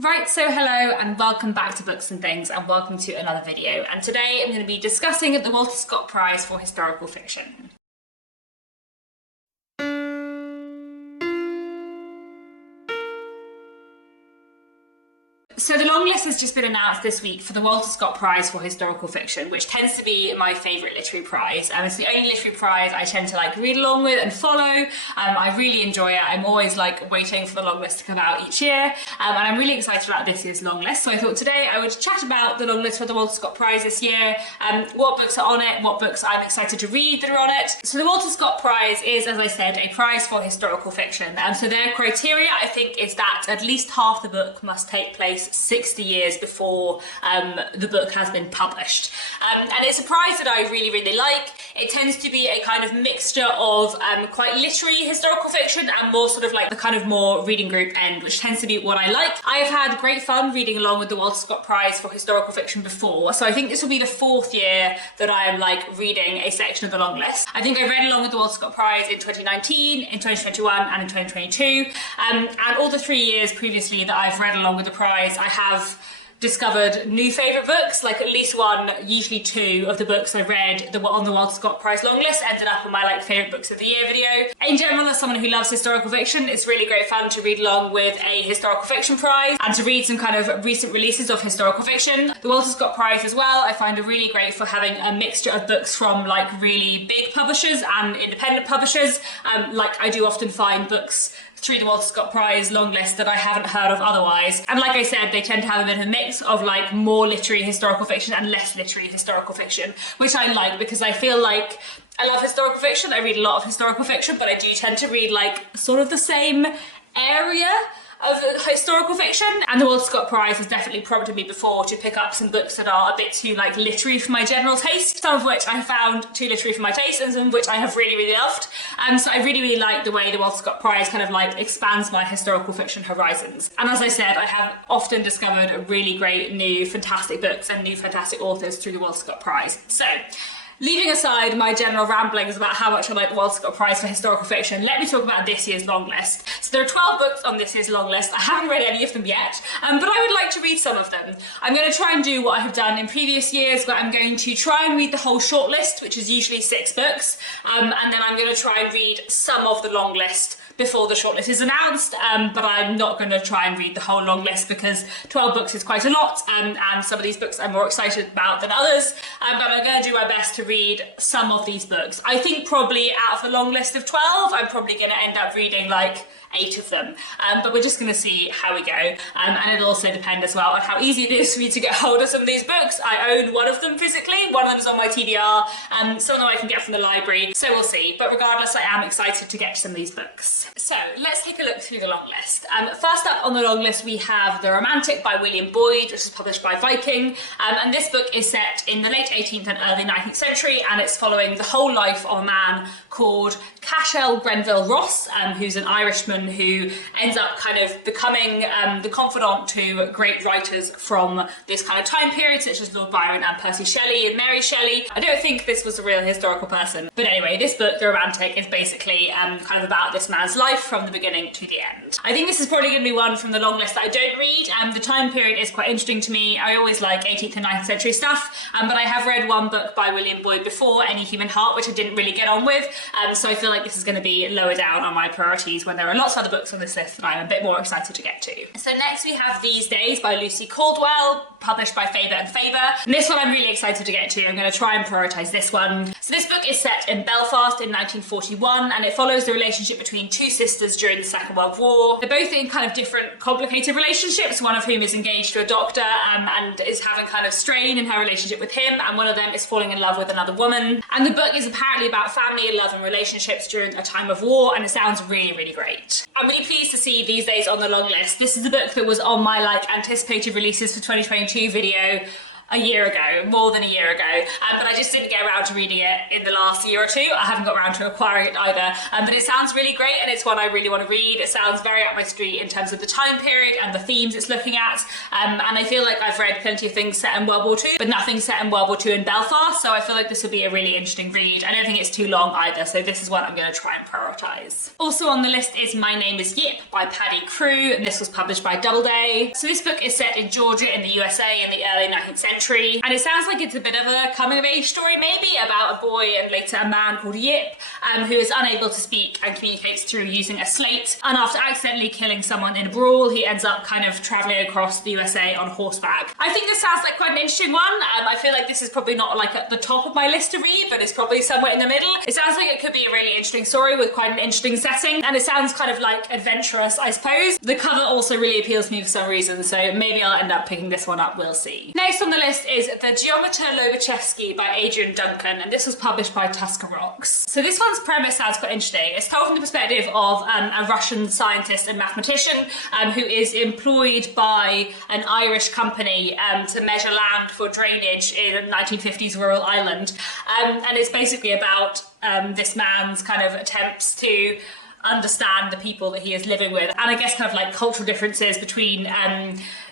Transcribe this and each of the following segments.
Right, so hello and welcome back to Books and Things and welcome to another video. And today I'm going to be discussing the Walter Scott Prize for Historical Fiction. So the long list has just been announced this week for the Walter Scott Prize for Historical Fiction, which tends to be my favourite literary prize. It's the only literary prize I tend to read along with and follow. I really enjoy it. I'm always waiting for the long list to come out each year, and I'm really excited about this year's long list. So I thought today I would chat about the long list for the Walter Scott Prize this year, what books are on it, what books I'm excited to read that are on it. So the Walter Scott Prize is, as I said, a prize for historical fiction. So their criteria, I think, is that at least half the book must take place 60 years before the book has been published. And it's a prize that I really, really like. It tends to be a kind of mixture of quite literary historical fiction and more sort of the kind of more reading group end, which tends to be what I like. I have had great fun reading along with the Walter Scott Prize for historical fiction before, so I think this will be the fourth year that I am reading a section of the long list. I think I read along with the Walter Scott Prize in 2019, in 2021 and in 2022, and all the 3 years previously that I've read along with the prize, I have discovered new favourite books, at least one, usually two of the books I read on the Walter Scott Prize long list ended up on my favourite books of the year video. In general, as someone who loves historical fiction, it's really great fun to read along with a historical fiction prize and to read some kind of recent releases of historical fiction. The Walter Scott Prize as well, I find are really great for having a mixture of books from really big publishers and independent publishers. I do often find books through the Walter Scott Prize long list that I haven't heard of otherwise. And like I said, they tend to have a bit of a mix of more literary historical fiction and less literary historical fiction, which I like because I feel I love historical fiction. I read a lot of historical fiction, but I do tend to read sort of the same area of historical fiction, and the Walter Scott Prize has definitely prompted me before to pick up some books that are a bit too literary for my general taste, some of which I found too literary for my taste and some of which I have really, really loved. So I really, really like the way the Walter Scott Prize kind of expands my historical fiction horizons. And as I said, I have often discovered really great new fantastic books and new fantastic authors through the Walter Scott Prize. So leaving aside my general ramblings about how much I like the Walter Scott Prize for historical fiction, let me talk about this year's long list. So there are 12 books on this year's long list. I haven't read any of them yet, but I would like to read some of them. I'm going to try and do what I have done in previous years, where I'm going to try and read the whole short list, which is usually 6 books, and then I'm going to try and read some of the long list before the shortlist is announced, but I'm not going to try and read the whole long list because 12 books is quite a lot, and some of these books I'm more excited about than others, but I'm going to do my best to read some of these books. I think probably out of the long list of 12, I'm probably going to end up reading 8 of them, but we're just going to see how we go, and it'll also depend as well on how easy it is for me to get hold of some of these books. I own one of them physically, one of them is on my TBR, and some of them I can get from the library, so we'll see. But regardless, I am excited to get some of these books. So let's take a look through the long list. First up on the long list we have The Romantic by William Boyd, which is published by Viking, and this book is set in the late 18th and early 19th century, and it's following the whole life of a man called Cashel Grenville Ross, who's an Irishman who ends up kind of becoming the confidant to great writers from this kind of time period, such as Lord Byron and Percy Shelley and Mary Shelley. I don't think this was a real historical person, but anyway, this book, The Romantic, is basically kind of about this man's life from the beginning to the end. I think this is probably going to be one from the long list that I don't read. The time period is quite interesting to me. I always like 18th and 19th century stuff, but I have read one book by William Boyd before, Any Human Heart, which I didn't really get on with, so I feel like this is going to be lower down on my priorities when there are lots of other books on this list that I'm a bit more excited to get to. So next we have These Days by Lucy Caldwell, published by Faber and Faber. And this one I'm really excited to get to. I'm going to try and prioritise this one. So this book is set in Belfast in 1941, and it follows the relationship between two sisters during the Second World War. They're both in kind of different, complicated relationships, one of whom is engaged to a doctor and is having kind of strain in her relationship with him, and one of them is falling in love with another woman. And the book is apparently about family and love and relationships during a time of war, and it sounds really, really great. I'm really pleased to see These Days on the long list. This is the book that was on my anticipated releases for 2022 video a year ago, more than a year ago, but I just didn't get around to reading it in the last year or two. I haven't got around to acquiring it either, but it sounds really great, and it's one I really want to read. It sounds very up my street in terms of the time period and the themes it's looking at, and I feel like I've read plenty of things set in World War II, but nothing set in World War II in Belfast, so I feel like this will be a really interesting read. I don't think it's too long either, so this is one I'm going to try and prioritise. Also on the list is My Name is Yip by Paddy Crew, and this was published by Doubleday. So this book is set in Georgia in the USA in the early 19th century, and it sounds like it's a bit of a coming-of-age story maybe about a boy and later a man called Yip, who is unable to speak and communicates through using a slate, and after accidentally killing someone in a brawl, he ends up kind of travelling across the USA on horseback. I think this sounds like quite an interesting one. I feel like this is probably not like at the top of my list to read, but it's probably somewhere in the middle. It sounds like it could be a really interesting story with quite an interesting setting, and it sounds kind of like adventurous, I suppose. The cover also really appeals to me for some reason, so maybe I'll end up picking this one up, we'll see. Next on the list is The Geometer Lovichevski by Adrian Duncan, and this was published by Tusker Rocks. So this one's premise sounds quite interesting. It's told from the perspective of a Russian scientist and mathematician who is employed by an Irish company to measure land for drainage in a 1950s rural Ireland, and it's basically about this man's kind of attempts to understand the people that he is living with, and I guess kind of like cultural differences between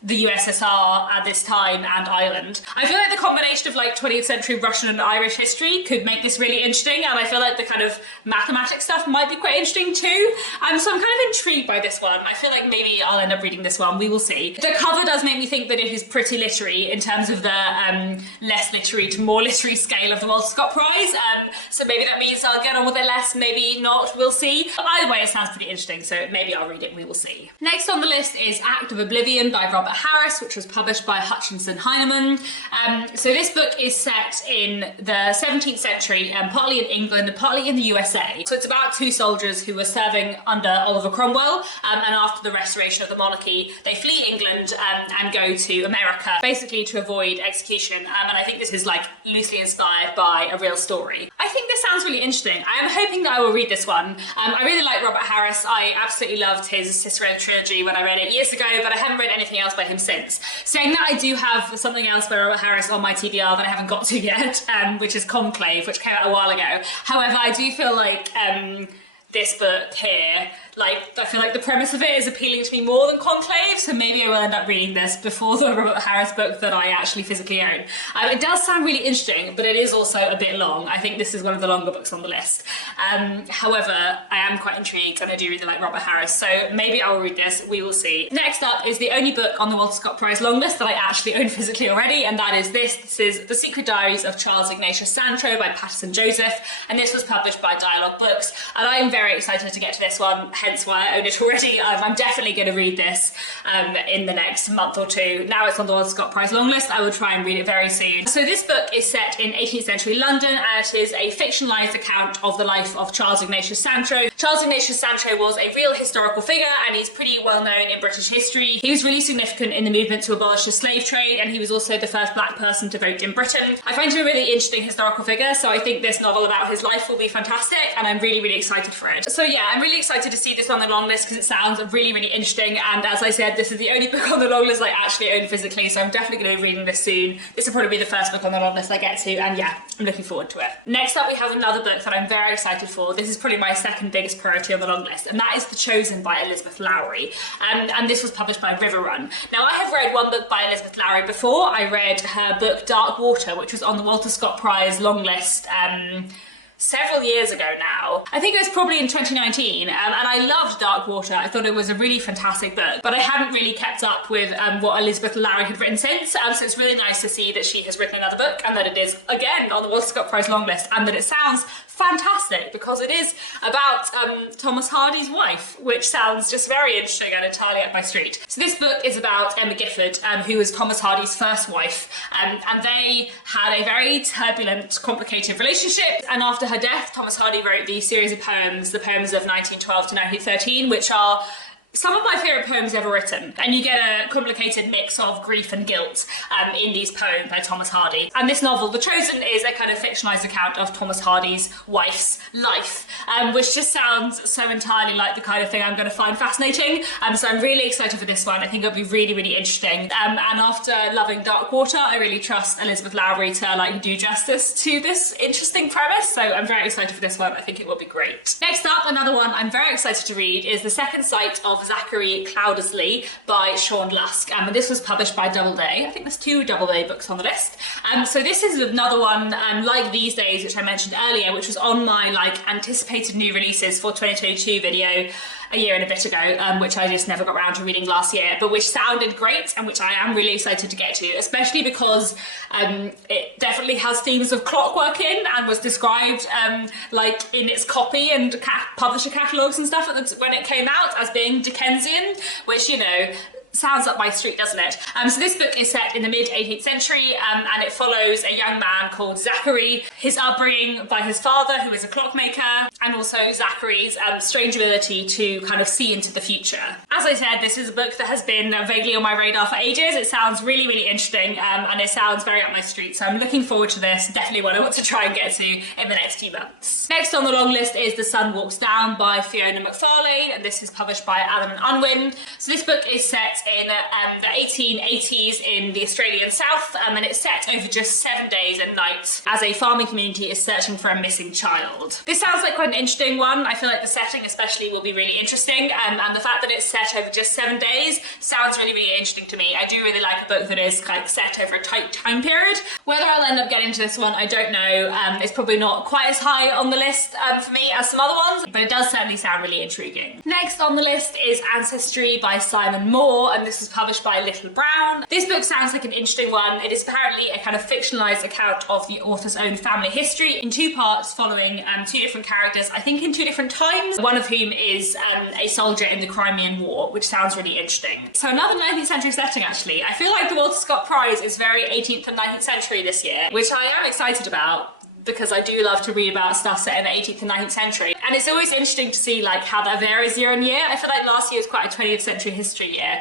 the USSR at this time and Ireland. I feel like the combination of like 20th century Russian and Irish history could make this really interesting, and I feel like the kind of mathematics stuff might be quite interesting too. So I'm kind of intrigued by this one. I feel like maybe I'll end up reading this one, we will see. The cover does make me think that it is pretty literary in terms of the less literary to more literary scale of the Walter Scott Prize, so maybe that means I'll get on with it less, maybe not, we'll see. But either way, it sounds pretty interesting, so maybe I'll read it, we will see. Next on the list is Act of Oblivion by Robert Harris, which was published by Hutchinson Heinemann. So this book is set in the 17th century, partly in England, partly in the USA. So it's about two soldiers who were serving under Oliver Cromwell, and after the restoration of the monarchy, they flee England and go to America, basically to avoid execution. And I think this is like loosely inspired by a real story. I think this sounds really interesting. I am hoping that I will read this one. I really like Robert Harris. I absolutely loved his Cicero trilogy when I read it years ago, but I haven't read anything else by him since. Saying that, I do have something else by Robert Harris on my TBR that I haven't got to yet, which is Conclave, which came out a while ago. However, I do feel like this book here, like, I feel like the premise of it is appealing to me more than Conclave, so maybe I will end up reading this before the Robert Harris book that I actually physically own. It does sound really interesting, but it is also a bit long. I think this is one of the longer books on the list. However, I am quite intrigued, and I do really like Robert Harris, so maybe I will read this, we will see. Next up is the only book on the Walter Scott Prize long list that I actually own physically already, and that is this. This is The Secret Diaries of Charles Ignatius Sancho by Patterson Joseph, and this was published by Dialogue Books, and I am very excited to get to this one, hence why I own it already. I'm definitely going to read this in the next month or two. Now it's on the Walter Scott Prize long list, I will try and read it very soon. So this book is set in 18th century London, and it is a fictionalised account of the life of Charles Ignatius Sancho. Charles Ignatius Sancho was a real historical figure, and he's pretty well known in British history. He was really significant in the movement to abolish the slave trade, and he was also the first black person to vote in Britain. I find him a really interesting historical figure, so I think this novel about his life will be fantastic, and I'm really, really excited for it. So yeah, I'm really excited to see this on the long list because it sounds really, really interesting, and as I said, this is the only book on the long list I actually own physically, so I'm definitely going to be reading this soon. This will probably be the first book on the long list I get to, and yeah, I'm looking forward to it. Next up, we have another book that I'm very excited for. This is probably my second biggest priority on the long list, and that is The Chosen by Elizabeth Lowry, and this was published by River Run. Now, I have read one book by Elizabeth Lowry before. I read her book Dark Water, which was on the Walter Scott Prize long list several years ago now. I think it was probably in 2019, and I loved Dark Water. I thought it was a really fantastic book, but I hadn't really kept up with what Elizabeth Lowry had written since, so it's really nice to see that she has written another book, and that it is, again, on the Walter Scott Prize long list, and that it sounds fantastic, because it is about Thomas Hardy's wife, which sounds just very interesting and entirely up my street. So this book is about Emma Gifford, who was Thomas Hardy's first wife, and they had a very turbulent, complicated relationship, and after her death, Thomas Hardy wrote these series of poems, the poems of 1912 to 1913, which are some of my favourite poems ever written, and you get a complicated mix of grief and guilt in these poems by Thomas Hardy. And this novel, The Chosen, is a kind of fictionalised account of Thomas Hardy's wife's life, which just sounds so entirely like the kind of thing I'm going to find fascinating. So I'm really excited for this one. I think it'll be really, really interesting. And after loving Darkwater, I really trust Elizabeth Lowry to do justice to this interesting premise. So I'm very excited for this one. I think it will be great. Next up, another one I'm very excited to read is The Second Sight of Zachary Cloudesley by Sean Lusk. And this was published by Doubleday. I think there's 2 Doubleday books on the list. So this is another one, like These Days, which I mentioned earlier, which was on my anticipated new releases for 2022 video a year and a bit ago, which I just never got around to reading last year, but which sounded great and which I am really excited to get to, especially because it definitely has themes of clockwork in and was described in its copy and publisher catalogues and stuff when it came out as being Dickensian, which, sounds up my street, doesn't it? So this book is set in the mid-18th century and it follows a young man called Zachary, his upbringing by his father, who is a clockmaker, and also Zachary's strange ability to kind of see into the future. As I said, this is a book that has been vaguely on my radar for ages. It sounds really, really interesting and it sounds very up my street, so I'm looking forward to this. Definitely one I want to try and get to in the next few months. Next on the long list is The Sun Walks Down by Fiona McFarlane, and this is published by Allen and Unwin. So this book is set in the 1880s in the Australian South, and it's set over just 7 days and nights as a farming community is searching for a missing child. This sounds like quite an interesting one. I feel like the setting especially will be really interesting, and the fact that it's set over just 7 days sounds really, really interesting to me. I do really like a book that is kind of set over a tight time period. Whether I'll end up getting to this one, I don't know. It's probably not quite as high on the list for me as some other ones, but it does certainly sound really intriguing. Next on the list is Ancestry by Simon Moore, and this is published by Little Brown. This book sounds like an interesting one. It is apparently a kind of fictionalised account of the author's own family history in 2 parts following 2 different characters, I think in 2 different times, one of whom is a soldier in the Crimean War, which sounds really interesting. So another 19th century setting, actually. I feel like the Walter Scott Prize is very 18th and 19th century this year, which I am excited about, because I do love to read about stuff set in the 18th and 19th century. And it's always interesting to see how that varies year on year. I feel like last year was quite a 20th century history year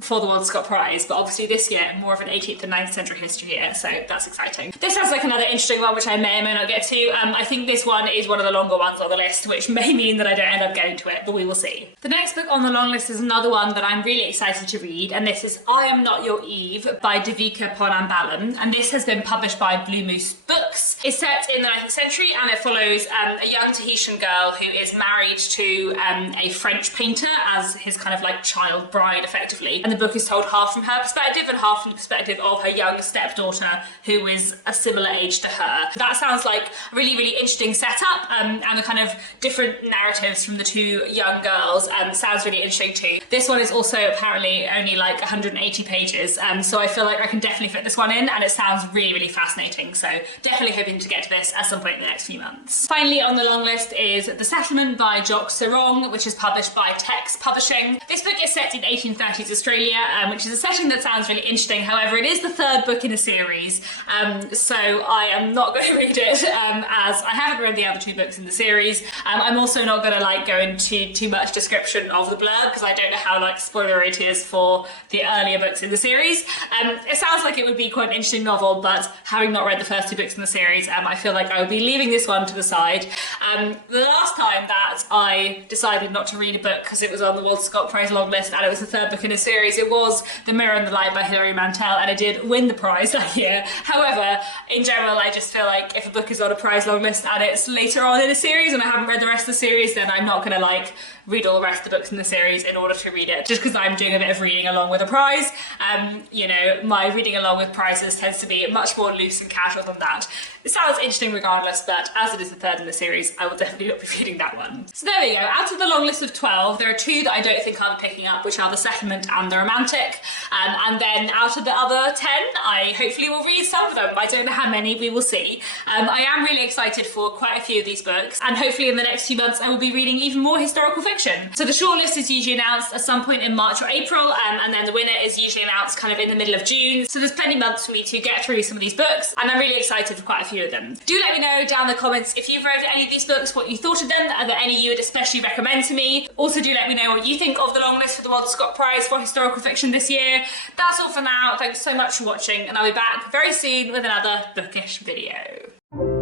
for the Walter Scott Prize, but obviously this year more of an 18th and 19th century history year, so that's exciting. This sounds like another interesting one which I may or may not get to. I think this one is one of the longer ones on the list, which may mean that I don't end up getting to it, but we will see. The next book on the long list is another one that I'm really excited to read, and this is I Am Not Your Eve by Devika Ponnambalam, and this has been published by Blue Moose Books. It's set in the 19th century and it follows a young Tahitian girl who is married to a French painter as his kind of child bride, effectively. And the book is told half from her perspective and half from the perspective of her young stepdaughter, who is a similar age to her. That sounds like a really, really interesting setup, and the kind of different narratives from the 2 young girls sounds really interesting too. This one is also apparently only 180 pages, so I feel like I can definitely fit this one in, and it sounds really, really fascinating. So definitely hoping to get to this at some point in the next few months. Finally on the long list is The Settlement by Jock Sarong, which is published by Tex Publishing. This book is set in 1830s Australia, which is a setting that sounds really interesting. However, it is the 3rd book in a series, so I am not going to read it as I haven't read the other 2 books in the series. I'm also not going to go into too much description of the blurb, because I don't know how spoilery it is for the earlier books in the series. It sounds like it would be quite an interesting novel, but having not read the first 2 books in the series, I feel like I will be leaving this one to the side. The last time that I decided not to read a book because it was on the Walter Scott Prize long list and it was the 3rd book in a series, it was The Mirror and the Light by Hilary Mantel, and I did win the prize that year. However, in general, I just feel like if a book is on a prize long list and it's later on in a series and I haven't read the rest of the series, then I'm not going to read all the rest of the books in the series in order to read it, just because I'm doing a bit of reading along with a prize. My reading along with prizes tends to be much more loose and casual than that. It sounds interesting regardless, but as it is the 3rd in the series, I will definitely not be reading that one. So there we go. Out of the long list of 12, there are 2 that I don't think I'll be picking up, which are The Settlement and The Romantic. And then out of the other 10, I hopefully will read some of them. I don't know how many, we will see. I am really excited for quite a few of these books, and hopefully in the next few months I will be reading even more historical fiction. So the shortlist is usually announced at some point in March or April, and then the winner is usually announced kind of in the middle of June. So there's plenty of months for me to get through some of these books, and I'm really excited for quite a few of them. Do let me know down in the comments if you've read any of these books, what you thought of them. Are there any you would especially recommend to me? Also do let me know what you think of the long list for the Walter Scott Prize for Historical Fiction this year. That's all for now. Thanks so much for watching, and I'll be back very soon with another bookish video.